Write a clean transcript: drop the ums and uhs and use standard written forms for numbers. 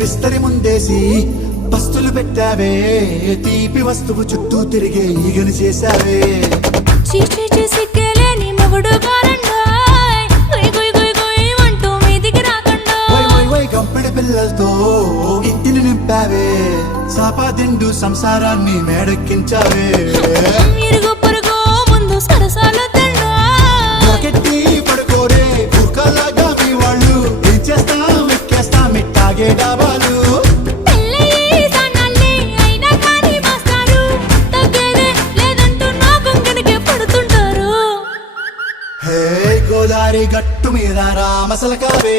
విస్తరి ముందేసి పస్తులు పెట్టావే తీపి వస్తువు చుట్టూ తిరిగే ఈగలు చేశావే చీచీ చేసి కేలేని మొగుడు కారండాయ్ గుయ్ గుయ్ గుయ్ గుయ్ అంటూ మీదికి రాకండాయ్ గంపెడి పిల్లలతో ఇంటిని నింపావే సాపాదిండు సంసారాన్ని మేడెక్కించావే ఇరుగు పొరుగు ముందు సరసాలు కెట్టి పడుకోరే కుక్కలాగా మీ వాళ్ళు ఏం చేస్తాం ఎక్కేస్తాం ఇట్టాగే డాబాలు హే గోదారి గట్టు మీద రామసలకావే